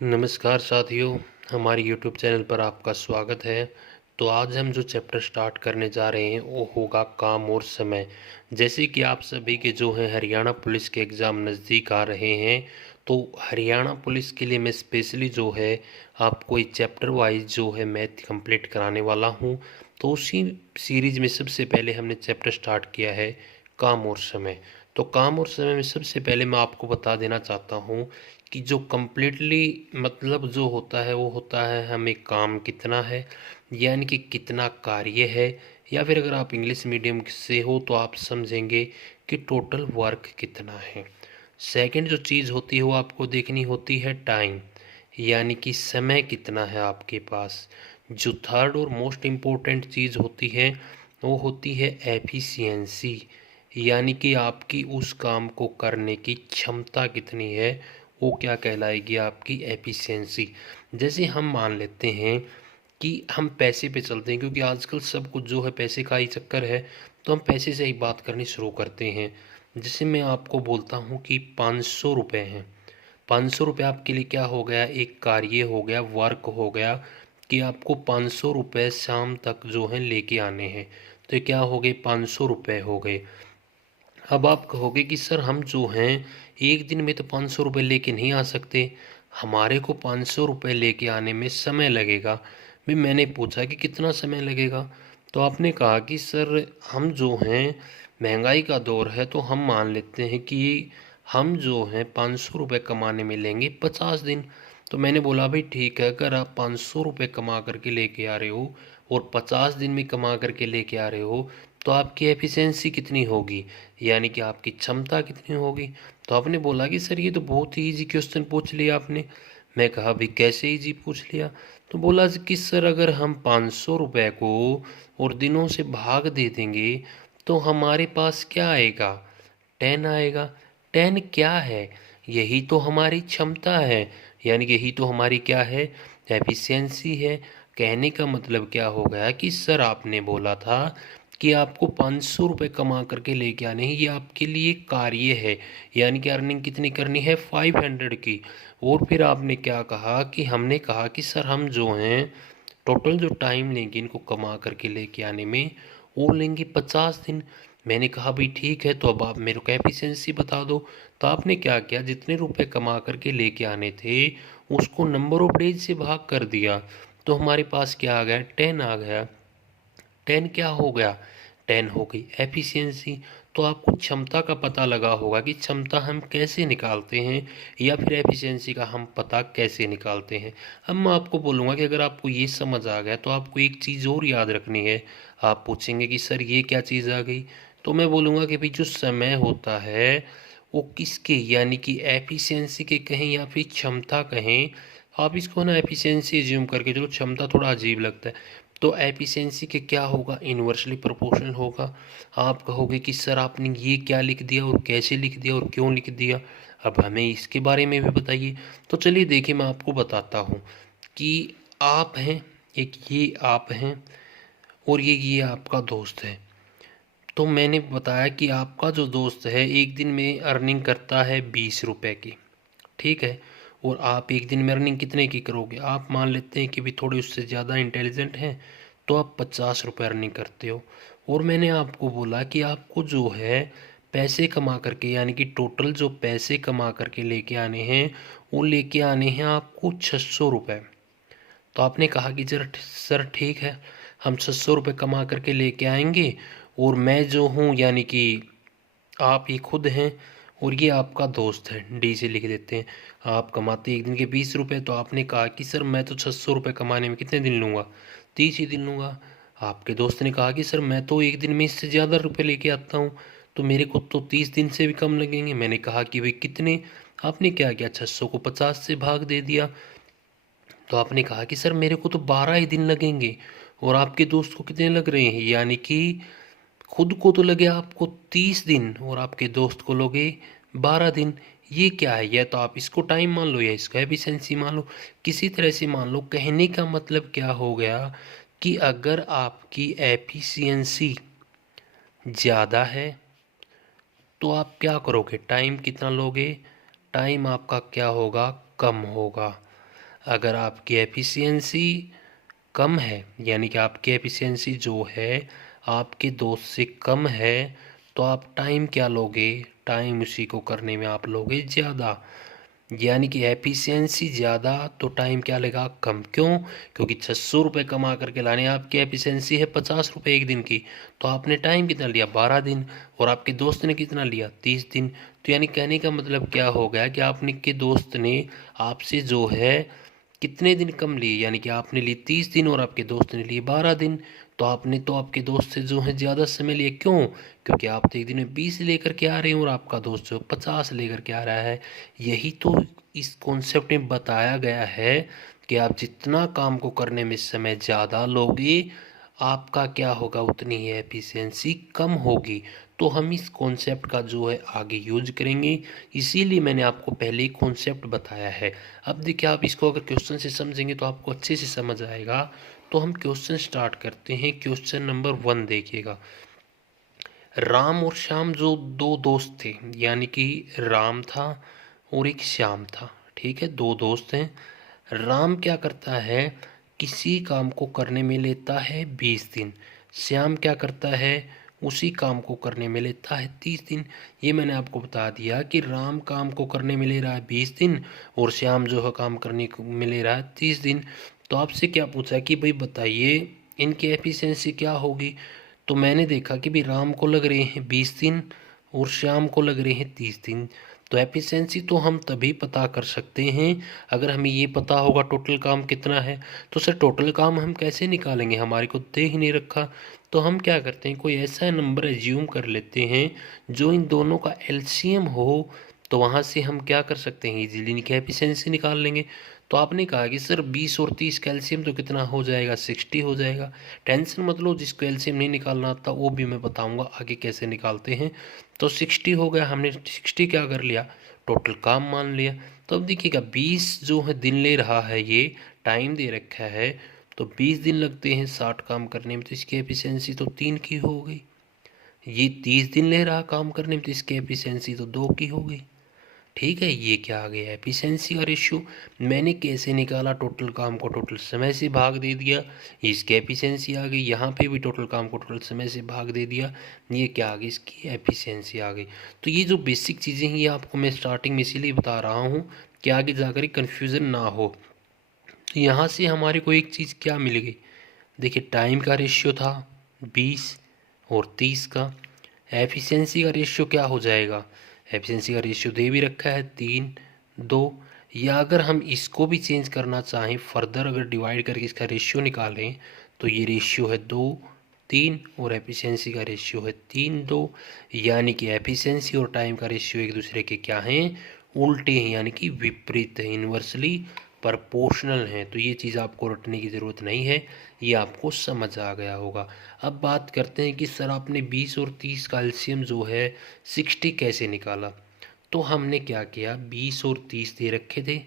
नमस्कार साथियों, हमारे यूट्यूब चैनल पर आपका स्वागत है। तो आज हम जो चैप्टर स्टार्ट करने जा रहे हैं वो होगा काम और समय। जैसे कि आप सभी के जो हैं हरियाणा पुलिस के एग्ज़ाम नज़दीक आ रहे हैं, तो हरियाणा पुलिस के लिए मैं स्पेशली जो है आपको एक चैप्टर वाइज जो है मैथ कंप्लीट कराने वाला हूं। तो उसी सीरीज़ में सबसे पहले हमने चैप्टर स्टार्ट किया है काम और समय। तो काम और समय में सबसे पहले मैं आपको बता देना चाहता हूं कि जो कम्प्लीटली मतलब जो होता है वो होता है हमें काम कितना है, यानी कि कितना कार्य है, या फिर अगर आप इंग्लिश मीडियम से हो तो आप समझेंगे कि टोटल वर्क कितना है। सेकंड जो चीज़ होती है वो आपको देखनी होती है टाइम, यानी कि समय कितना है आपके पास। जो थर्ड और मोस्ट इम्पोर्टेंट चीज़ होती है वो होती है एफिशिएंसी, यानी कि आपकी उस काम को करने की क्षमता कितनी है, वो क्या कहलाएगी आपकी एफिशिएंसी। जैसे हम मान लेते हैं कि हम पैसे पे चलते हैं, क्योंकि आजकल सब कुछ जो है पैसे का ही चक्कर है, तो हम पैसे से ही बात करनी शुरू करते हैं। जैसे मैं आपको बोलता हूँ कि 500 रुपये हैं। 500 रुपये आपके लिए क्या हो गया, एक कार्य हो गया, वर्क हो गया कि आपको 500 रुपये शाम तक जो है लेके आने हैं। तो ये क्या हो गए, 500 रुपये हो गए। अब आप कहोगे कि सर हम जो हैं एक दिन में तो 500 रुपये लेके नहीं आ सकते, हमारे को 500 रुपये लेके आने में समय लगेगा। भी मैंने पूछा कि कितना समय लगेगा, तो आपने कहा कि सर हम जो हैं महंगाई का दौर है तो हम मान लेते हैं कि हम जो हैं 500 रुपये कमाने में लेंगे 50 दिन। तो मैंने बोला भाई ठीक है, अगर आप 500 रुपये कमा करके लेके आ रहे हो और 50 दिन में कमा करके लेके आ रहे हो, तो आपकी एफिशिएंसी कितनी होगी, यानी कि आपकी क्षमता कितनी होगी। तो आपने बोला कि सर ये तो बहुत ही इजी क्वेश्चन पूछ लिया आपने। मैं कहा भाई कैसे इजी पूछ लिया। तो बोला कि सर अगर हम 500 रुपये को और दिनों से भाग दे देंगे तो हमारे पास क्या आएगा, 10 आएगा। 10 क्या है, यही तो हमारी क्षमता है, यानी कि यही तो हमारी क्या है, एफिशिएंसी है। कहने का मतलब क्या हो गया कि सर आपने बोला था कि आपको 500 रुपये कमा करके लेके आने हैं, ये आपके लिए कार्य है, यानी कि अर्निंग कितनी करनी है, 500 की। और फिर आपने क्या कहा कि हमने कहा कि सर हम जो हैं टोटल जो टाइम लेंगे इनको कमा करके लेके आने में वो लेंगे 50 दिन। मैंने कहा भाई ठीक है, तो अब आप मेरे को एफिशिएंसी बता दो। तो आपने क्या किया, जितने रुपए कमा करके लेके आने थे उसको नंबर ऑफ डेज से भाग कर दिया। तो हमारे पास क्या आ गया, 10 आ गया। 10 क्या हो गया, 10 हो गई एफिशिएंसी। तो आपको क्षमता का पता लगा होगा कि क्षमता हम कैसे निकालते हैं, या फिर एफिशिएंसी का हम पता कैसे निकालते हैं। अब मैं आपको बोलूँगा कि अगर आपको ये समझ आ गया तो आपको एक चीज़ और याद रखनी है। आप पूछेंगे कि सर ये क्या चीज़ आ गई, तो मैं बोलूँगा कि भाई जो समय होता है वो किसके, यानी कि एफिशिएंसी के कहें या फिर क्षमता कहें। आप इसको ना एफिशिएंसी एज्यूम करके चलो, क्षमता थोड़ा अजीब लगता है। तो एफिशिएंसी के क्या होगा, इन्वर्सली प्रोपोर्शनल होगा। आप कहोगे कि सर आपने ये क्या लिख दिया और कैसे लिख दिया और क्यों लिख दिया, अब हमें इसके बारे में भी बताइए। तो चलिए देखिए मैं आपको बताता हूँ कि आप हैं, एक ये आप हैं और ये आपका दोस्त है। तो मैंने बताया कि आपका जो दोस्त है एक दिन में अर्निंग करता है 20 रुपए की, ठीक है। और आप एक दिन में अर्निंग कितने की करोगे, आप मान लेते हैं कि भी थोड़े उससे ज़्यादा इंटेलिजेंट हैं, तो आप 50 रुपये अर्निंग करते हो। और मैंने आपको बोला कि आपको जो है पैसे कमा करके, यानी कि टोटल जो पैसे कमा करके लेके आने हैं वो लेके आने हैं आपको 600 रुपये। तो आपने कहा कि जरा सर ठीक है, हम 600 रुपये कमा करके लेके आएंगे, और मैं जो हूँ यानी कि आप ही खुद हैं और ये आपका दोस्त है, डी से लिख देते हैं। आप कमाते एक दिन के 20 रुपये, तो आपने कहा कि सर मैं तो 600 रुपये कमाने में कितने दिन लूँगा, 30 ही दिन लूँगा। आपके दोस्त ने कहा कि सर मैं तो एक दिन में इससे ज़्यादा रुपये लेके आता हूँ, तो मेरे को तो 30 दिन से भी कम लगेंगे। मैंने कहा कि भाई कितने, आपने क्या किया, 600 को 50 से भाग दे दिया। तो आपने कहा कि सर मेरे को तो 12 ही दिन लगेंगे, और आपके दोस्त को कितने लग रहे हैं, यानी कि खुद को तो लगे आपको 30 दिन और आपके दोस्त को लगे 12 दिन। ये क्या है, या तो आप इसको टाइम मान लो या इसको एफिशिएंसी मान लो, किसी तरह से मान लो। कहने का मतलब क्या हो गया कि अगर आपकी एफिशिएंसी ज़्यादा है तो आप क्या करोगे, टाइम कितना लोगे, टाइम आपका क्या होगा, कम होगा। अगर आपकी एफिशिएंसी कम है, यानी कि आपकी एफिशिएंसी जो है आपके दोस्त से कम है, तो आप टाइम क्या लोगे? टाइम उसी को करने में आप लोगे ज़्यादा। यानी कि एफिशिएंसी ज़्यादा तो टाइम क्या लेगा? कम। क्यों? क्योंकि 600 रुपये कमा करके लाने, आपकी एफिशिएंसी है 50 रुपये एक दिन की, तो आपने टाइम कितना लिया? 12 दिन। और आपके दोस्त ने कितना लिया? 30 दिन। तो यानी कहने का मतलब क्या हो गया कि आपने के दोस्त ने आपसे जो है कितने दिन कम लिए? यानी कि आपने लिए 30 दिन और आपके दोस्त ने लिए 12 दिन। तो आपने तो आपके दोस्त से जो है ज़्यादा समय लिया। क्यों? क्योंकि आप तो एक दिन में 20 लेकर के आ रहे हैं और आपका दोस्त जो 50 लेकर के आ रहा है। यही तो इस कॉन्सेप्ट में बताया गया है कि आप जितना काम को करने में समय ज़्यादा लोगे, आपका क्या होगा? उतनी ही एफिशिएंसी कम होगी। तो हम इस कॉन्सेप्ट का जो है आगे यूज करेंगे, इसीलिए मैंने आपको पहले ही कॉन्सेप्ट बताया है। अब देखिए, आप इसको अगर क्वेश्चन से समझेंगे तो आपको अच्छे से समझ आएगा। तो हम क्वेश्चन स्टार्ट करते हैं। क्वेश्चन नंबर 1 देखिएगा। राम और श्याम जो दो दोस्त थे, यानी कि राम था और एक श्याम था, ठीक है, दो दोस्त हैं। राम क्या करता है? किसी काम को करने में लेता है 20 दिन। श्याम क्या करता है? उसी काम को करने में लेता है 30 दिन। ये मैंने आपको बता दिया कि राम काम को करने में ले रहा है 20 दिन और श्याम जो है काम करने में ले रहा है 30 दिन। तो आपसे क्या पूछा कि भाई बताइए इनकी एफिशिएंसी क्या होगी? तो मैंने देखा कि भाई राम को लग रहे हैं 20 दिन और श्याम को लग रहे हैं 30 दिन। तो एफिशिएंसी तो हम तभी पता कर सकते हैं अगर हमें ये पता होगा टोटल काम कितना है। तो सर टोटल काम हम कैसे निकालेंगे? हमारे को दे ही नहीं रखा। तो हम क्या करते हैं, कोई ऐसा नंबर एज्यूम कर लेते हैं जो इन दोनों का एलसीएम हो। तो वहाँ से हम क्या कर सकते हैं, इजीली इनकी एफिशिएंसी निकाल लेंगे। तो आपने कहा कि सर 20 और 30 का एलसीएम तो कितना हो जाएगा? 60 हो जाएगा। टेंशन मत लो, जिसको एलसीएम नहीं निकालना आता वो भी मैं बताऊंगा आगे कैसे निकालते हैं। तो 60 हो गया, हमने 60 क्या कर लिया? टोटल काम मान लिया। तो अब देखिएगा 20 जो है दिन ले रहा है, ये टाइम दे रखा है, तो 20 दिन लगते हैं 60 काम करने में, तो इसकी एफिशिएंसी तो 3 की हो गई। ये 30 दिन ले रहा काम करने में, तो इसकी एफिशिएंसी तो 2 की हो गई। ठीक है, ये क्या आ गया? एफिशिएंसी का रेशियो। मैंने कैसे निकाला? टोटल काम को टोटल समय से भाग दे दिया, इसकी एफिशिएंसी आ गई। यहाँ पे भी टोटल काम को टोटल समय से भाग दे दिया, ये क्या आ गई? इसकी एफिशिएंसी आ गई। तो ये जो बेसिक चीज़ें हैं ये आपको मैं स्टार्टिंग में इसीलिए बता रहा हूँ कि आगे जाकर कन्फ्यूज़न ना हो। तो यहाँ से हमारे को एक चीज़ क्या मिल गई? देखिए, टाइम का रेशियो था 20 और 30 का। एफिशिएंसी का रेशियो क्या हो जाएगा? एफिशिएंसी का रेशियो दे भी रखा है 3, 2। या अगर हम इसको भी चेंज करना चाहें फर्दर, अगर डिवाइड करके इसका रेशियो निकालें, तो ये रेशियो है 2, 3 और एफिशिएंसी का रेशियो है 3, 2। यानी कि एफिशिएंसी और टाइम का रेशियो एक दूसरे के क्या हैं? उल्टे हैं, यानी कि विपरीत है, इन्वर्सली प्रपोर्शनल हैं। तो ये चीज़ आपको रटने की ज़रूरत नहीं है, ये आपको समझ आ गया होगा। अब बात करते हैं कि सर आपने 20 और 30 का एलसीएम जो है 60 कैसे निकाला? तो हमने क्या किया, 20 और 30 दे रखे थे,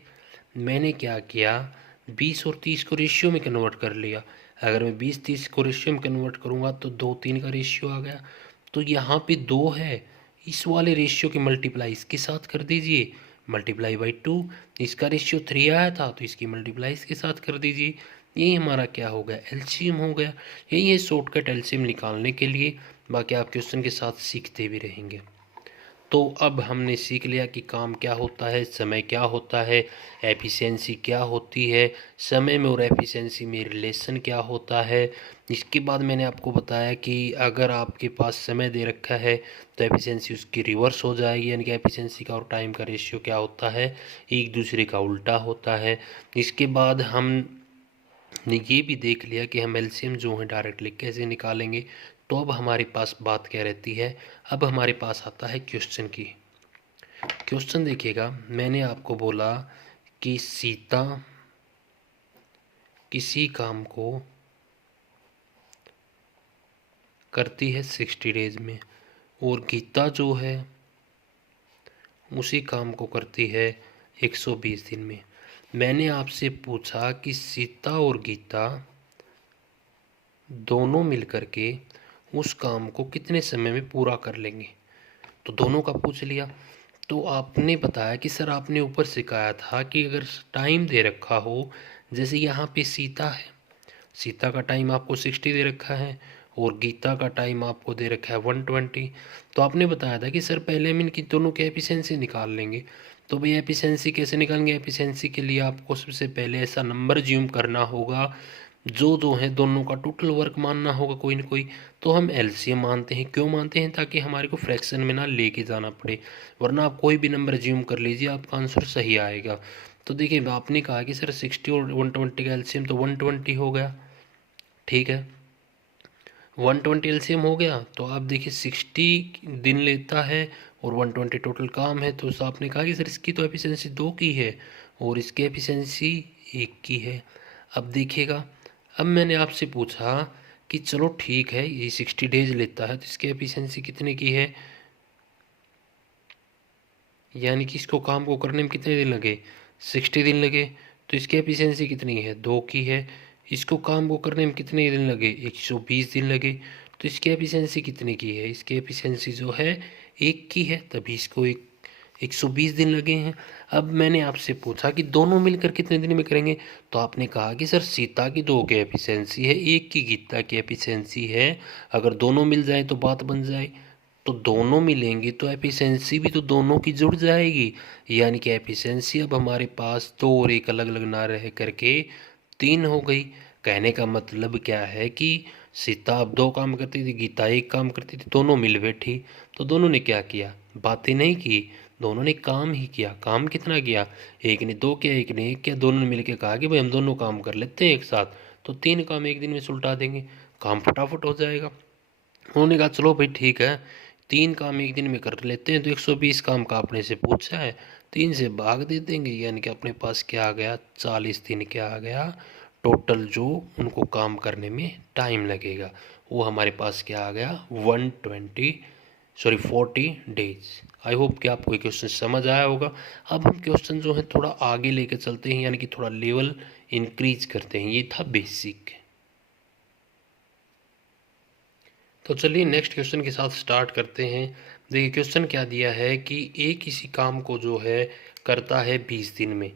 मैंने क्या किया 20 और 30 को रेशियो में कन्वर्ट कर लिया। अगर मैं 20-30 को रेशियो में कन्वर्ट करूँगा तो 2-3 का रेशियो आ गया। तो यहाँ पे 2 है, इस वाले रेशियो की मल्टीप्लाई इसके साथ कर दीजिए, मल्टीप्लाई बाई 2। इसका रेशियो 3 आया था तो इसकी मल्टीप्लाई इसके साथ कर दीजिए। यही हमारा क्या हो गया? एलसीएम हो गया। यही है शॉर्टकट एलसीएम निकालने के लिए। बाकी आप क्वेश्चन के साथ सीखते भी रहेंगे। तो अब हमने सीख लिया कि काम क्या होता है, समय क्या होता है, एफिशिएंसी क्या होती है, समय में और एफिशिएंसी में रिलेशन क्या होता है। इसके बाद मैंने आपको बताया कि अगर आपके पास समय दे रखा है तो एफिशिएंसी उसकी रिवर्स हो जाएगी, यानी कि एफिशिएंसी का और टाइम का रेशियो क्या होता है? एक दूसरे का उल्टा होता है। इसके बाद हमने ये भी देख लिया कि हम एलसीएम जो है डायरेक्टली कैसे निकालेंगे। तो अब हमारे पास बात क्या रहती है? अब हमारे पास आता है क्वेश्चन की। क्वेश्चन देखिएगा, मैंने आपको बोला कि सीता किसी काम को करती है 60 डेज में और गीता जो है उसी काम को करती है 120 दिन में। मैंने आपसे पूछा कि सीता और गीता दोनों मिलकर के उस काम को कितने समय में पूरा कर लेंगे। तो दोनों का पूछ लिया। तो आपने बताया कि सर आपने ऊपर सिखाया था कि अगर टाइम दे रखा हो, जैसे यहाँ पे सीता है, सीता का टाइम आपको 60 दे रखा है और गीता का टाइम आपको दे रखा है 120। तो आपने बताया था कि सर पहले हम इनकी दोनों की एफिशिएंसी निकाल लेंगे। तो भाई एफिशिएंसी कैसे निकालेंगे? एफिशिएंसी के लिए आपको सबसे पहले ऐसा नंबर ज्यूम करना होगा जो जो है दोनों का टोटल वर्क मानना होगा कोई ना कोई। तो हम एलसीएम मानते हैं। क्यों मानते हैं? ताकि हमारे को फ्रैक्शन में ना लेके जाना पड़े, वरना आप कोई भी नंबर ज्यूम कर लीजिए, आपका आंसर सही आएगा। तो देखिए आपने कहा कि सर 60 और 120 का एलसीएम तो 120 हो गया, ठीक है। 120 एलसीएम हो गया, तो आप देखिए 60 दिन लेता है और 120 टोटल काम है। तो आपने कहा कि सर इसकी तो एफिशिएंसी 2 की है और इसकी एफिशिएंसी 1 की है। अब देखिएगा, अब मैंने आपसे पूछा कि चलो ठीक है ये 60 डेज लेता है तो इसकी एफिशिएंसी कितने की है, यानी कि इसको काम को करने में कितने दिन लगे, 60 दिन लगे। तो इसकी एफिशिएंसी कितनी है, 2 की है। इसको काम को करने में कितने दिन लगे, 120 दिन लगे। तो इसकी एफिशिएंसी कितने की है, इसकी एफिशिएंसी जो है 1 की है, तभी इसको 120 दिन लगे हैं। अब मैंने आपसे पूछा कि दोनों मिलकर कितने दिन में करेंगे, तो आपने कहा कि सर सीता की 2 की एफिशिएंसी है, 1 की गीता की एफिशिएंसी है, अगर दोनों मिल जाए तो बात बन जाए। तो दोनों मिलेंगी तो एफिशिएंसी भी तो दोनों की जुड़ जाएगी, यानी कि एफिशिएंसी अब हमारे पास 2 और 1 अलग अलग ना रह करके 3 हो गई। कहने का मतलब क्या है कि सीता अब 2 काम करती थी, गीता 1 काम करती थी, दोनों मिल बैठी। तो दोनों ने क्या किया, बातें नहीं की, दोनों ने काम ही किया। काम कितना किया, एक ने 2 किया, एक ने 1 किया। दोनों ने मिलकर कहा कि भाई हम दोनों काम कर लेते हैं एक साथ, तो 3 काम एक दिन में सुलटा देंगे, काम फटाफट हो जाएगा। उन्होंने कहा चलो भाई ठीक है, 3 काम एक दिन में कर लेते हैं। तो 120 काम का अपने से पूछा है, 3 से भाग दे देंगे, यानी कि अपने पास क्या आ गया, 40 दिन क्या आ गया टोटल जो उनको काम करने में टाइम लगेगा, वो हमारे पास क्या आ गया 40 डेज। आई होप कि आपको ये क्वेश्चन समझ आया होगा। अब हम क्वेश्चन जो है थोड़ा आगे लेके चलते हैं, यानी कि थोड़ा लेवल इंक्रीज करते हैं। ये था बेसिक। तो चलिए नेक्स्ट क्वेश्चन के साथ स्टार्ट करते हैं। देखिए क्वेश्चन क्या दिया है कि ए किसी काम को जो है करता है 20 दिन में,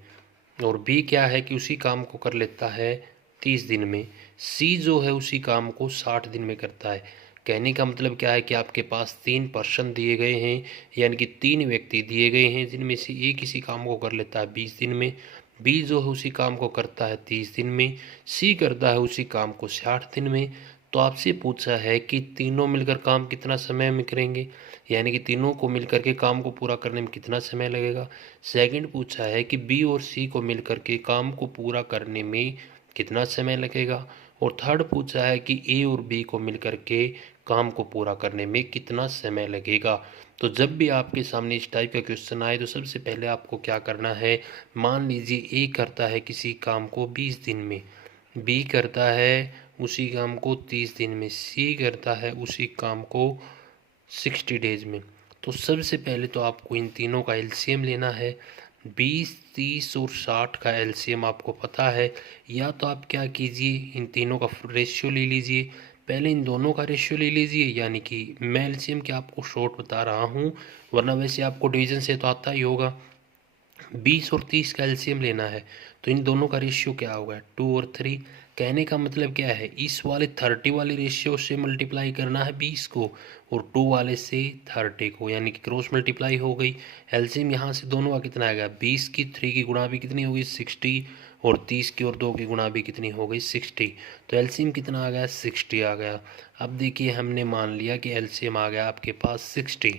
और बी क्या है कि उसी काम को कर लेता है 30 दिन में। सी जो है उसी काम को 60 दिन में करता है। कहने का मतलब क्या है कि आपके पास 3 पर्सन दिए गए हैं, यानी कि 3 व्यक्ति दिए गए हैं, जिनमें से ए किसी काम को कर लेता है 20 दिन में, बी जो है उसी काम को करता है 30 दिन में, सी करता है उसी काम को 60 दिन में। तो आपसे पूछा है कि तीनों मिलकर काम कितना समय में करेंगे, यानी कि तीनों को मिलकर के काम को पूरा करने में कितना समय लगेगा। सेकंड पूछा है कि बी और सी को मिलकर के काम को पूरा करने में कितना समय लगेगा। और थर्ड पूछा है कि ए और बी को मिलकर के काम को पूरा करने में कितना समय लगेगा। तो जब भी आपके सामने इस टाइप का क्वेश्चन आए तो सबसे पहले आपको क्या करना है, मान लीजिए ए करता है किसी काम को 20 दिन में, बी करता है उसी काम को 30 दिन में, सी करता है उसी काम को 60 डेज में। तो सबसे पहले तो आपको इन तीनों का एलसीएम लेना है। 20, 30 और 60 का एलसीएम आपको पता है, या तो आप क्या कीजिए इन तीनों का रेशियो ले लीजिए। पहले इन दोनों का रेशियो ले लीजिए, यानी कि मैं एलसीएम क्या आपको शॉर्ट बता रहा हूँ, वरना वैसे आपको डिवीजन से तो आता ही होगा। 20 और 30 का एलसीएम लेना है, तो इन दोनों का रेशियो क्या होगा, 2 और 3। कहने का मतलब क्या है, इस वाले 30 वाले रेशियो से मल्टीप्लाई करना है 20 को, और 2 वाले से 30 को, यानी कि क्रॉस मल्टीप्लाई हो गई। एलसीएम यहाँ से दोनों का कितना आएगा, 20 की 3 की गुणा भी कितनी होगी 60, और 30 की और 2 की गुणा भी कितनी हो गई 60। तो एलसीएम कितना आ गया, 60 आ गया। अब देखिए हमने मान लिया कि एलसीएम आ गया आपके पास 60,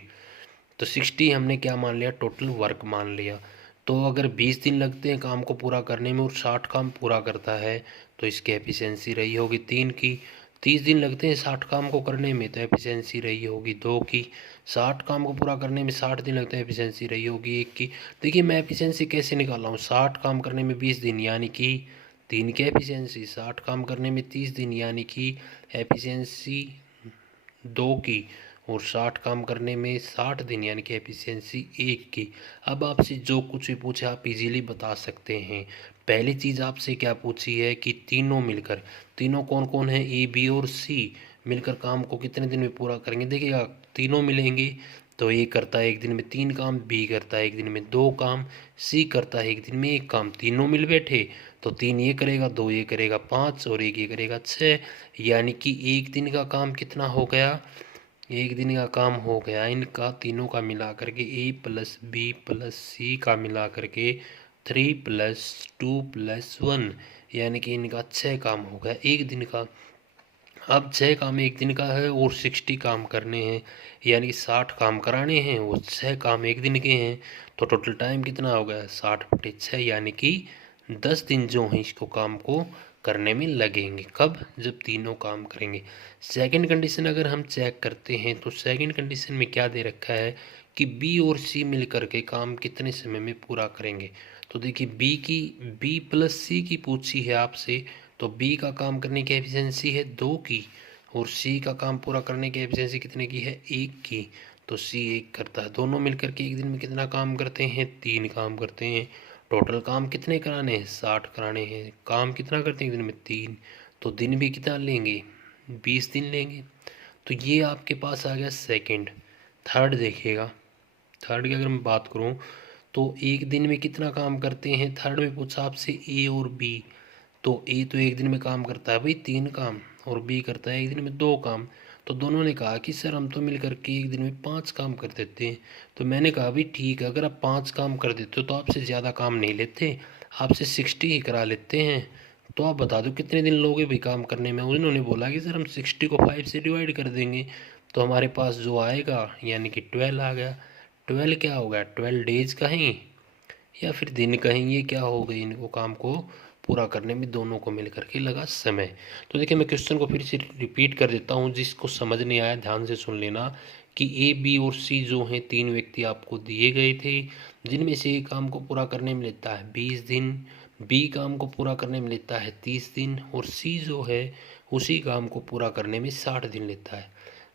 तो 60 हमने क्या मान लिया, टोटल वर्क मान लिया। तो अगर 20 दिन लगते हैं काम को पूरा करने में और 60 काम पूरा करता है, तो इसकी एफिशिएंसी रही होगी 3 की। 30 दिन लगते हैं 60 काम को करने में, तो एफिशिएंसी रही होगी 2 की। 60 काम को पूरा करने में 60 दिन लगते हैं, एफिशिएंसी रही होगी 1 की। देखिए मैं एफिशिएंसी कैसे निकाल रहा हूँ, 60 काम करने में 20 दिन यानी कि 3 की एफिशिएंसी, 60 काम करने में 30 दिन यानी कि एफिशिएंसी 2 की, और 60 काम करने में 60 दिन यानी कि एफिशिएंसी 1 की। अब आपसे जो कुछ भी पूछे आप इजीली बता सकते हैं। पहली चीज़ आपसे क्या पूछी है कि तीनों मिलकर, तीनों कौन कौन है, ए बी और सी मिलकर काम को कितने दिन में पूरा करेंगे। देखिएगा तीनों मिलेंगे तो ए करता है एक दिन में 3 काम, बी करता है एक दिन में 2 काम, सी करता है एक दिन में 1 काम। तीनों मिल बैठे तो 3 ये करेगा, 2 ये करेगा 5 और 1 ये करेगा 6। यानी कि एक दिन का काम कितना हो गया, एक दिन का काम हो गया इनका तीनों का मिला करके ए प्लस बी प्लस सी का मिला करके 3 + 2 + 1, यानी कि इनका 6 काम हो गया एक दिन का। अब 6 काम एक दिन का है और 60 काम करने हैं, यानी कि 60 काम कराने हैं और 6 काम एक दिन के हैं। तो टोटल टाइम कितना हो गया 60/6, यानी कि 10 दिन जो हैं इसको काम को करने में लगेंगे। कब, जब तीनों काम करेंगे। सेकंड कंडीशन अगर हम चेक करते हैं तो सेकंड कंडीशन में क्या दे रखा है कि बी और सी मिल करके काम कितने समय में पूरा करेंगे। तो देखिए बी प्लस सी की पूछी है आपसे, तो बी का काम करने की एफिशिएंसी है 2 की और सी का काम पूरा करने की एफिशिएंसी कितने की है 1 की। तो सी 1 करता है, दोनों मिलकर के एक दिन में कितना काम करते हैं 3 काम करते हैं। टोटल काम कितने कराने हैं 60 कराने हैं। काम कितना करते हैं एक दिन में 3, तो दिन भी कितना लेंगे 20 दिन लेंगे। तो ये आपके पास आ गया सेकंड। थर्ड देखिएगा, थर्ड की अगर मैं बात करूँ तो एक दिन में कितना काम करते हैं। थर्ड में पूछा आपसे ए और बी, तो ए तो एक दिन में काम करता है भाई 3 काम और बी करता है एक दिन में 2 काम। तो दोनों ने कहा कि सर हम तो मिल करके एक दिन में 5 काम कर देते हैं। तो मैंने कहा भाई ठीक है, अगर आप 5 काम कर देते हो तो आपसे ज़्यादा काम नहीं लेते, आपसे 60 ही करा लेते हैं। तो आप बता दो कितने दिन लोगे भाई काम करने में। उन्होंने बोला कि सर हम 60 को 5 से डिवाइड कर देंगे तो हमारे पास जो आएगा यानी कि 12 आ गया। 12 क्या हो गया 12 डेज कहीं या फिर दिन कहीं, ये क्या हो गई इनको काम को पूरा करने में दोनों को मिल करके लगा समय। तो देखिए मैं क्वेश्चन को फिर से रिपीट कर देता हूँ, जिसको समझ नहीं आया ध्यान से सुन लेना कि ए बी और सी जो हैं 3 व्यक्ति आपको दिए गए थे, जिनमें से ए काम को पूरा करने में लेता है 20 दिन, बी काम को पूरा करने में लेता है 30 दिन और सी जो है उसी काम को पूरा करने में 60 दिन लेता है।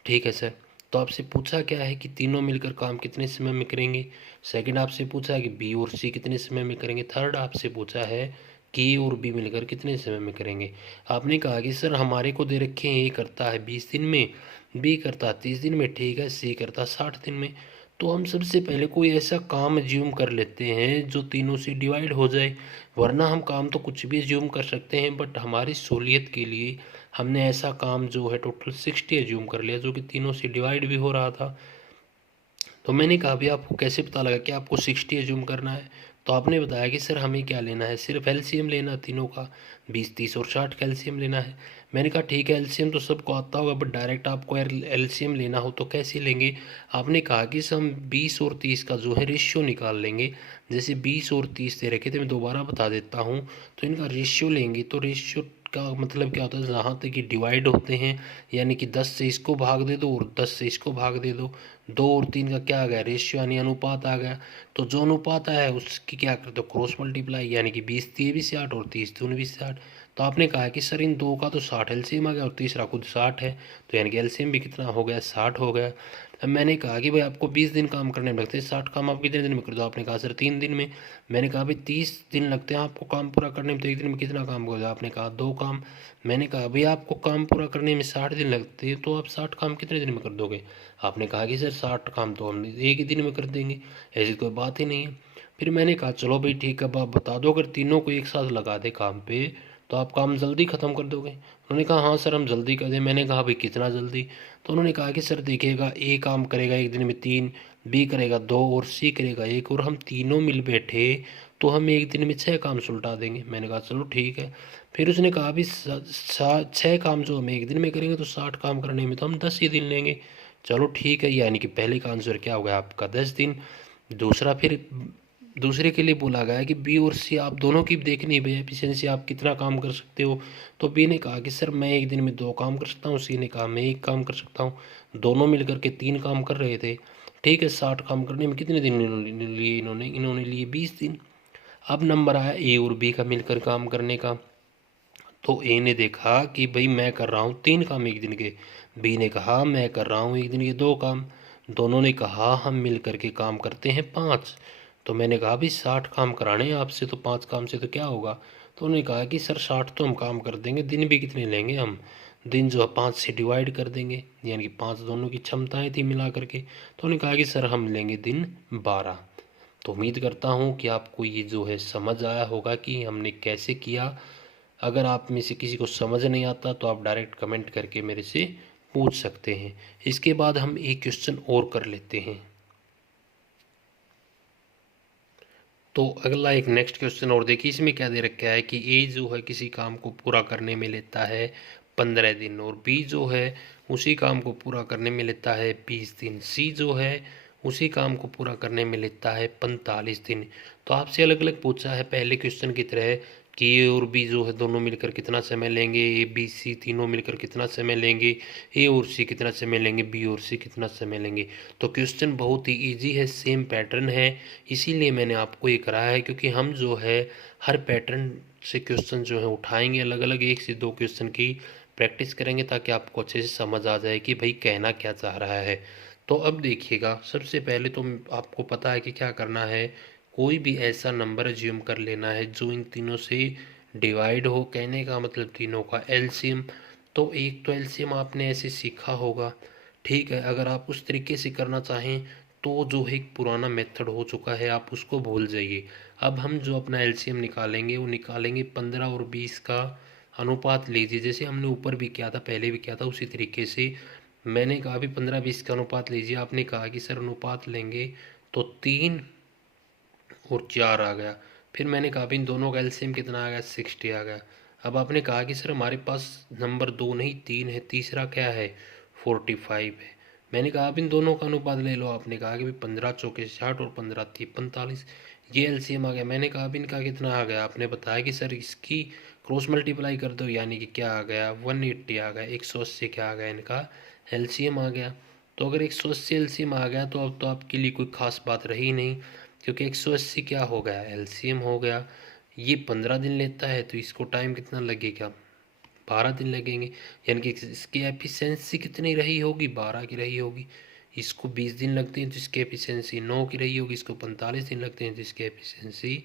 ठीक है सर। तो आपसे पूछा क्या है कि तीनों मिलकर काम कितने समय में करेंगे। सेकंड आपसे पूछा है कि बी और सी कितने समय में करेंगे। थर्ड आपसे पूछा है कि ए और बी मिलकर कितने समय में करेंगे। आपने कहा कि सर हमारे को दे रखे हैं ए करता है 20 दिन में, बी करता है 30 दिन में, ठीक है, सी करता है 60 दिन में। तो हम सबसे पहले कोई ऐसा काम एज्यूम कर लेते हैं जो तीनों से डिवाइड हो जाए, वरना हम काम तो कुछ भी एज्यूम कर सकते हैं, बट हमारी सहूलियत के लिए हमने ऐसा काम जो है टोटल 60 एज्यूम कर लिया जो कि तीनों से डिवाइड भी हो रहा था। तो मैंने कहा भी आपको कैसे पता लगा कि आपको 60 एज्यूम करना है। तो आपने बताया कि सर हमें क्या लेना है, सिर्फ एलसीएम लेना तीनों का, 20 30 और 60 का एलसीएम लेना है। मैंने कहा ठीक है एलसीएम तो सबको आता होगा, बट डायरेक्ट आपको एलसीएम लेना हो तो कैसे लेंगे। आपने कहा कि सर हम 20 और 30 का जो है रेशियो निकाल लेंगे। जैसे 20 और 30 दे रखे थे, मैं दोबारा बता देता हूँ। तो इनका रेशियो लेंगे, तो रेशियो का मतलब क्या होता है, जहाँ तक कि डिवाइड होते हैं यानी कि 10 से इसको भाग दे दो और 10 से इसको भाग दे दो। 2 और 3 का क्या आ गया रेशियो यानी अनुपात आ गया। तो जो अनुपात आया है उसकी क्या कर दो क्रॉस मल्टीप्लाई, यानी कि 20 3 भी 60 और 30 दूनी भी 60। तो आपने कहा कि सर इन दो का तो 60 एलसीएम आ गया और तीसरा खुद 60 है, तो यानी कि एलसीएम भी कितना हो गया 60 हो गया। अब मैंने कहा कि भाई आपको 20 दिन काम करने में लगते हैं, 60 काम आप कितने दिन में कर दो। आपने कहा सर 3 दिन में। मैंने कहा भाई 30 दिन लगते हैं आपको काम पूरा करने में, तो एक दिन में कितना काम कर दो। आपने कहा 2 काम। मैंने कहा भाई आपको काम पूरा करने में 60 दिन लगते हैं, तो आप 60 काम कितने दिन में कर दोगे। आपने कहा कि सर 60 काम तो हम एक ही दिन में कर देंगे, ऐसी कोई बात ही नहीं है। फिर मैंने कहा चलो भाई ठीक है, अब आप बता दो अगर तीनों को एक साथ लगा दे काम पे तो आप काम जल्दी ख़त्म कर दोगे। उन्होंने कहा हाँ सर हम जल्दी कर दें। मैंने कहा भाई कितना जल्दी। तो उन्होंने कहा कि सर देखिएगा ए काम करेगा एक दिन में 3, बी करेगा 2 और सी करेगा 1, और हम तीनों मिल बैठे तो हम एक दिन में 6 काम सुलटा देंगे। मैंने कहा चलो ठीक है। फिर उसने कहा भी 6 काम जो हम एक दिन में करेंगे तो 60 काम करने में तो हम 10 ही दिन लेंगे। चलो ठीक है, यानी कि पहले का आंसर क्या हो गया आपका 10 दिन। दूसरा फिर दूसरे के लिए बोला गया है कि बी और सी आप दोनों की देखनी है एफिशिएंसी, आप कितना काम कर सकते हो। तो बी ने कहा कि सर मैं एक दिन में 2 काम कर सकता हूँ, सी ने कहा मैं 1 काम कर सकता हूँ। दोनों मिलकर के 3 काम कर रहे थे। ठीक है, 60 काम करने में कितने दिन लिए इन्होंने लिए 20 दिन। अब नंबर आया ए और बी का मिलकर काम करने का। तो ए ने देखा कि भाई मैं कर रहा हूँ 3 काम एक दिन के, बी ने कहा मैं कर रहा हूँ एक दिन के 2 काम। दोनों ने कहा हम मिल करके काम करते हैं 5। तो मैंने कहा भाई 60 काम कराने हैं आपसे, तो 5 काम से तो क्या होगा। तो उन्होंने कहा कि सर 60 तो हम काम कर देंगे, दिन भी कितने लेंगे हम, दिन जो है 5 से डिवाइड कर देंगे, यानी कि 5 दोनों की क्षमताएं थी मिला करके। तो उन्होंने कहा कि सर हम लेंगे दिन 12। तो उम्मीद करता हूँ कि आपको ये जो है समझ आया होगा कि हमने कैसे किया। अगर आप में से किसी को समझ नहीं आता तो आप डायरेक्ट कमेंट करके मेरे से पूछ सकते हैं। इसके बाद हम एक क्वेश्चन और कर लेते हैं। तो अगला एक नेक्स्ट क्वेश्चन और देखिए, इसमें क्या दे रखा है कि ए जो है किसी काम को पूरा करने में लेता है 15 दिन, और बी जो है उसी काम को पूरा करने में लेता है 20 दिन, सी जो है उसी काम को पूरा करने में लेता है 45 दिन। तो आपसे अलग अलग पूछा है पहले क्वेश्चन की तरह कि ए और बी जो है दोनों मिलकर कितना समय लेंगे, ए बी सी तीनों मिलकर कितना समय लेंगे, ए और सी कितना समय लेंगे, बी और सी कितना समय लेंगे। तो क्वेश्चन बहुत ही इजी है, सेम पैटर्न है, इसीलिए मैंने आपको ये कराया है, क्योंकि हम जो है हर पैटर्न से क्वेश्चन जो है उठाएंगे, अलग अलग 1 से 2 क्वेश्चन की प्रैक्टिस करेंगे ताकि आपको अच्छे से समझ आ जाए कि भाई कहना क्या चाह रहा है। तो अब देखिएगा, सबसे पहले तो आपको पता है कि क्या करना है। कोई भी ऐसा नंबर अज्यूम कर लेना है जो इन तीनों से डिवाइड हो, कहने का मतलब तीनों का एलसीएम। तो एक तो एलसीएम आपने ऐसे सीखा होगा, ठीक है। अगर आप उस तरीके से करना चाहें तो जो एक पुराना मेथड हो चुका है आप उसको भूल जाइए। अब हम जो अपना एलसीएम निकालेंगे वो निकालेंगे 15 और 20 का अनुपात लीजिए, जैसे हमने ऊपर भी किया था, पहले भी किया था, उसी तरीके से मैंने कहा भी 15-20 का अनुपात लीजिए। आपने कहा कि सर अनुपात लेंगे तो 3 और 4 आ गया। फिर मैंने कहा भी इन दोनों का एलसीएम कितना आ गया, 60 आ गया। अब आपने कहा कि सर हमारे पास नंबर 2 नहीं 3 है, तीसरा क्या है, 45 है। मैंने कहा अब इन दोनों का अनुपात ले लो। आपने कहा कि भाई 15 चौके 60 और 15 3 45, ये एलसीएम आ गया। मैंने कहा अब इनका कितना आ गया, आपने बताया कि सर इसकी क्रॉस मल्टीप्लाई कर दो, यानी कि क्या आ गया, 180 आ गया। 180 क्या आ गया, इनका एलसीएम आ गया। तो अगर 180 एलसीएम आ गया तो अब तो आपके लिए कोई खास बात रही नहीं, क्योंकि 180 क्या हो गया, एलसीएम हो गया। ये 15 दिन लेता है तो इसको टाइम कितना लगेगा, 12 दिन लगेंगे, यानी कि इसकी एफिशिएंसी कितनी रही होगी, 12 की रही होगी। इसको 20 दिन लगते हैं तो इसकी एफिशिएंसी 9 की रही होगी। इसको 45 दिन लगते हैं तो इसकी एफिशिएंसी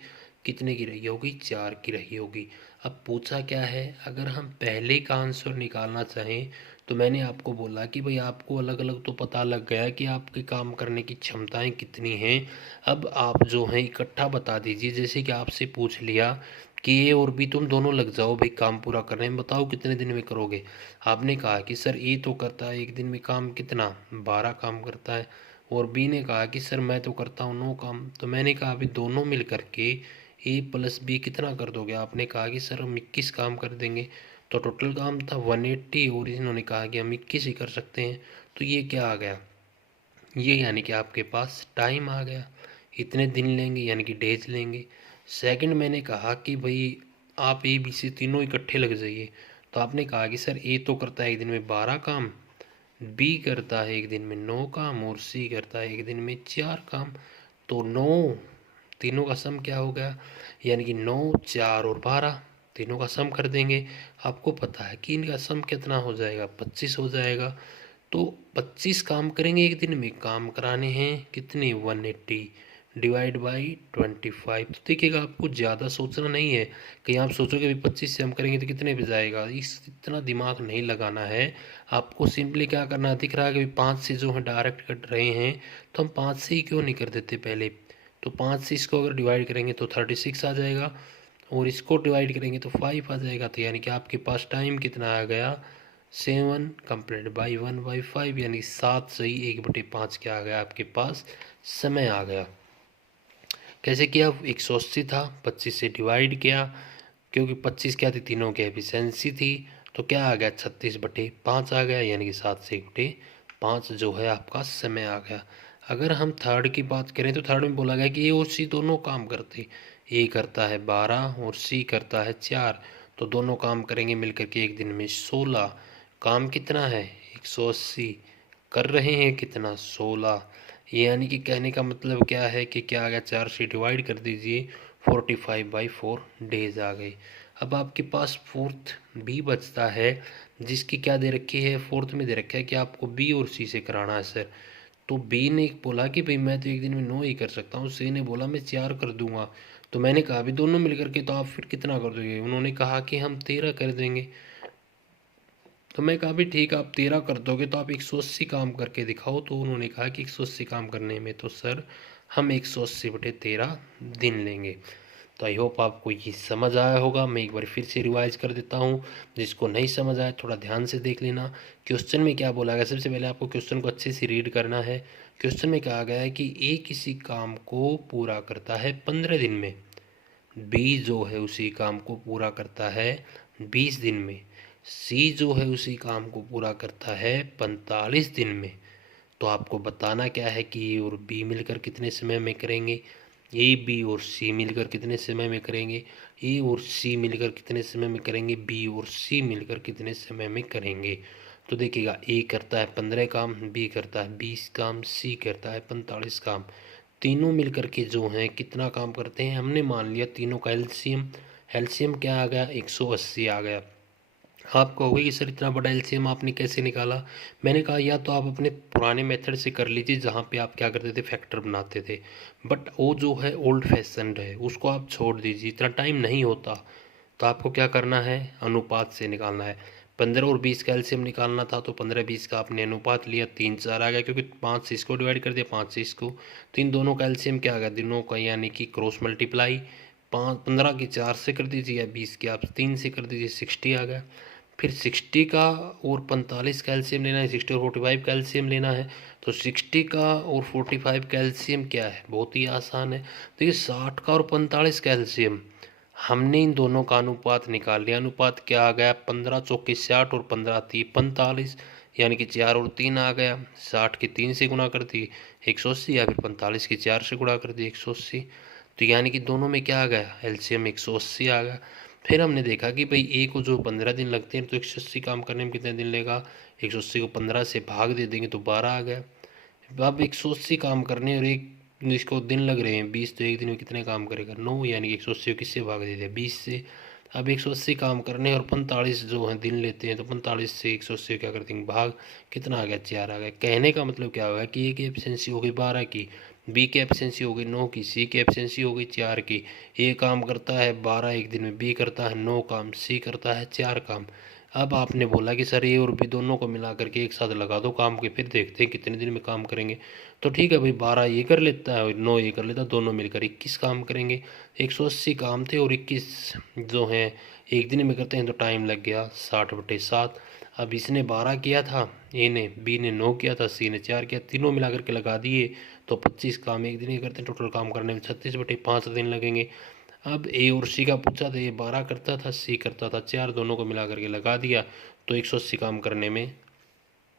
कितने की रही होगी, 4 की रही होगी। अब पूछा क्या है, अगर हम पहले का आंसर निकालना चाहें तो मैंने आपको बोला कि भाई आपको अलग अलग तो पता लग गया कि आपके काम करने की क्षमताएं कितनी हैं। अब आप जो हैं इकट्ठा बता दीजिए, जैसे कि आपसे पूछ लिया कि ए और बी तुम दोनों लग जाओ भाई काम पूरा करने में, बताओ कितने दिन में करोगे। आपने कहा कि सर ए तो करता है एक दिन में काम कितना, 12 काम करता है, और बी ने कहा कि सर मैं तो करता हूँ 9 काम। तो मैंने कहा अभी दोनों मिल करके ए प्लस बी कितना कर दोगे। आपने कहा कि सर हम 21 काम कर देंगे। तो टोटल काम था 180 और इन्होंने कहा कि हम 21 ही कर सकते हैं। तो ये क्या आ गया, ये यानी कि आपके पास टाइम आ गया, इतने दिन लेंगे यानी कि डेज लेंगे। सेकंड मैंने कहा कि भाई आप ए बी सी तीनों इकट्ठे लग जाइए। तो आपने कहा कि सर ए तो करता है एक दिन में 12 काम, बी करता है एक दिन में 9 काम और सी करता है एक दिन में 4 काम। तो 9 तीनों का सम क्या हो गया, यानी कि 9 4 और 12 तीनों का सम कर देंगे। आपको पता है कि इनका सम कितना हो जाएगा, 25 हो जाएगा। तो 25 काम करेंगे एक दिन में, काम कराने हैं कितने, 180 डिवाइड बाई 25। तो देखिएगा आपको ज़्यादा सोचना नहीं है, कहीं आप सोचोगे भी 25 से हम करेंगे तो कितने पे जाएगा, इस इतना दिमाग नहीं लगाना है। आपको सिंपली क्या करना है, दिख रहा है कि 5 से जो है डायरेक्ट कट रहे हैं, तो हम 5 से ही क्यों नहीं कर देते पहले। तो 5 से इसको अगर डिवाइड करेंगे तो 36 आ जाएगा, और इसको डिवाइड करेंगे तो 5 आ जाएगा। तो यानी कि आपके पास टाइम कितना आ गया, 7 कंप्लीट बाई 1/5, यानी 7 सही 1/5 क्या आ गया आपके पास, समय आ गया। कैसे किया, 180 था, 25 से डिवाइड किया, क्योंकि 25 क्या थी, तीनों की एफिशिएंसी थी। तो क्या आ गया, 36/5 आ गया, यानी कि 7 से 1/5 जो है आपका समय आ गया। अगर हम थर्ड की बात करें तो थर्ड में बोला गया कि ए और सी दोनों काम करते, ए करता है 12 और सी करता है 4। तो दोनों काम करेंगे मिलकर के एक दिन में 16। काम कितना है, 180, कर रहे हैं कितना, 16। यानी कि कहने का मतलब क्या है कि क्या आ गया, 4 से डिवाइड कर दीजिए, 45/4 डेज आ गए। अब आपके पास फोर्थ बी बचता है, जिसकी क्या दे रखी है, फोर्थ में दे रखा है कि आपको बी और सी से कराना है सर। तो बी ने बोला कि भाई मैं तो एक दिन में 9 ही कर सकता हूँ, सी ने बोला मैं 4 कर दूंगा। तो मैंने कहा अभी दोनों मिलकर के तो आप फिर कितना कर दोगे, उन्होंने कहा कि हम 13 कर देंगे। तो मैं कहा भी ठीक है, आप 13 कर दोगे तो आप 180 काम करके दिखाओ। तो उन्होंने कहा कि 180 काम करने में तो सर हम 180/13 दिन लेंगे। तो आई होप आपको ये समझ आया होगा। मैं एक बार फिर से रिवाइज कर देता हूँ, जिसको नहीं समझ आया थोड़ा ध्यान से देख लेना। क्वेश्चन में क्या बोला गया, सबसे पहले आपको क्वेश्चन को अच्छे से रीड करना है। क्वेश्चन में कहा गया है कि ए किसी काम को पूरा करता है 15 दिन में, बी जो है उसी काम को पूरा करता है 20 दिन में, सी जो है उसी काम को पूरा करता है 45 दिन में। तो आपको बताना क्या है कि ए और बी मिलकर कितने समय में करेंगे, ए बी और सी मिलकर कितने समय में करेंगे, ए और सी मिलकर कितने समय में करेंगे, बी और सी मिलकर कितने समय में करेंगे। तो देखिएगा, ए करता है 15 काम, बी करता है 20 काम, सी करता है 45 काम। तीनों मिलकर के जो हैं कितना काम करते हैं, हमने मान लिया तीनों का एलसीएम। एलसीएम क्या आ गया, 180 आ गया। आप कहोगे कि सर इतना बड़ा एलसीएम आपने कैसे निकाला। मैंने कहा या तो आप अपने पुराने मेथड से कर लीजिए जहाँ पे आप क्या करते थे, फैक्टर बनाते थे। बट वो जो है ओल्ड फैशन्ड है, उसको आप छोड़ दीजिए, इतना टाइम नहीं होता। तो आपको क्या करना है, अनुपात से निकालना है। 15 और 20 का एलसीएम निकालना था तो 15-20 का आपने अनुपात लिया, 3-4 आ गया, क्योंकि 5 से इसको डिवाइड कर दिया, 5 से इसको। तो इन दोनों का एलसीएम क्या आ गया, दोनों का यानी कि क्रॉस मल्टीप्लाई। 15 की 4 से कर दीजिए या 20 की आप 3 से कर दीजिए, 60 आ गया। फिर 60 का और 45 का एलसीएम लेना है, 60 और 45 का एलसीएम लेना है। तो 60 का और 45 का एलसीएम क्या है, बहुत ही आसान है। देखिए 60 का और 45 का एलसीएम, हमने इन दोनों का अनुपात निकाल लिया। अनुपात क्या आ गया, 15 चौके 60 और 15 3 45, यानी कि 4 और 3 आ गया। 60 की 3 से गुना कर दी 180, या फिर 45 की 4 से गुणा कर दी 180। तो यानी कि दोनों में क्या आ गया, एलसीएम 180 आ गया। फिर हमने देखा कि भाई ए को जो 15 दिन लगते हैं तो 180 काम करने में कितने दिन लेगा, 180 को 15 से भाग दे देंगे तो 12 आ गया। अब 180 काम करने और एक जिसको दिन लग रहे हैं 20, तो एक दिन में कितने काम करेगा, 9, यानी कि 180 को किससे भाग दे दिया, 20 से। अब 180 काम करने और 45 जो है दिन लेते हैं, तो 45 से 180 क्या करते हैं भाग, कितना आ गया, 4 आ गया। कहने का मतलब क्या होगा कि ए की एफिशिएंसी हो गई 12 की, बी की एफिशिएंसी हो गई 9 की, सी की एफिशिएंसी हो गई 4 की। ए काम करता है 12 एक दिन में, बी करता है 9 काम, सी करता है 4 काम। अब आपने बोला कि सर ए और बी दोनों को मिला करके एक साथ लगा दो काम के, फिर देखते हैं कितने दिन में काम करेंगे। तो ठीक है भाई, 12 ये कर लेता है और 9 ये कर लेता है, दोनों मिलकर 21 काम करेंगे। 180 काम थे और 21 जो हैं एक दिन में करते हैं, तो टाइम लग गया 60/7। अब इसने 12 किया था, ए ने, बी ने 9 किया था, सी ने 4 किया, तीनों मिला करके लगा दिए तो 25 काम एक दिन ही करते हैं। टोटल काम करने में 36/5 दिन लगेंगे। अब ए और सी का पूछा था, ए 12 करता था, सी करता था 4, दोनों को मिला करके लगा दिया तो 180 काम करने में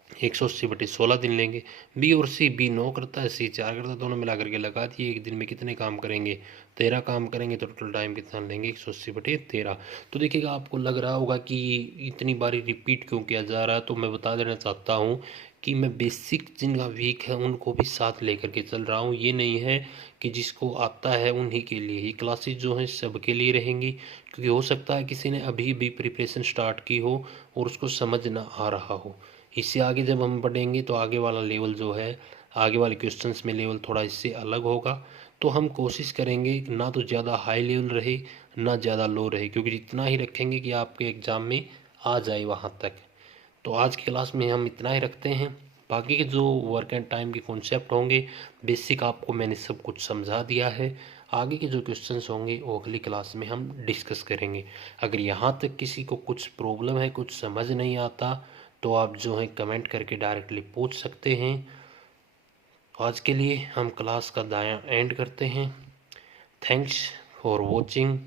180/16 दिन लेंगे। बी और सी, बी 9 करता है, सी 4 करता है, दोनों मिला करके लगा दिए, एक दिन में कितने काम करेंगे, 13 काम करेंगे। तो टोटल टाइम कितना लेंगे, 180/13। तो देखिएगा, आपको लग रहा होगा कि इतनी बारी रिपीट क्यों किया जा रहा है। तो मैं बता देना चाहता हूँ कि मैं बेसिक जिनका वीक है उनको भी साथ लेकर के चल रहा हूँ। ये नहीं है कि जिसको आता है उन्हीं के लिए ही क्लासेस जो हैं सबके लिए रहेंगी, क्योंकि हो सकता है किसी ने अभी भी प्रिपरेशन स्टार्ट की हो और उसको समझ ना आ रहा हो। इससे आगे जब हम बढ़ेंगे तो आगे वाला लेवल जो है, आगे वाले क्वेश्चंस में लेवल थोड़ा इससे अलग होगा। तो हम कोशिश करेंगे कि ना तो ज़्यादा हाई लेवल रहे ना ज़्यादा लो रहे, क्योंकि जितना ही रखेंगे कि आपके एग्ज़ाम में आ जाए वहाँ तक। तो आज की क्लास में हम इतना ही रखते हैं। बाकी के जो वर्क एंड टाइम के कॉन्सेप्ट होंगे, बेसिक आपको मैंने सब कुछ समझा दिया है। आगे के जो क्वेश्चंस होंगे वो अगली क्लास में हम डिस्कस करेंगे। अगर यहाँ तक किसी को कुछ प्रॉब्लम है, कुछ समझ नहीं आता, तो आप जो है कमेंट करके डायरेक्टली पूछ सकते हैं। आज के लिए हम क्लास का दायां एंड करते हैं। Thanks for watching.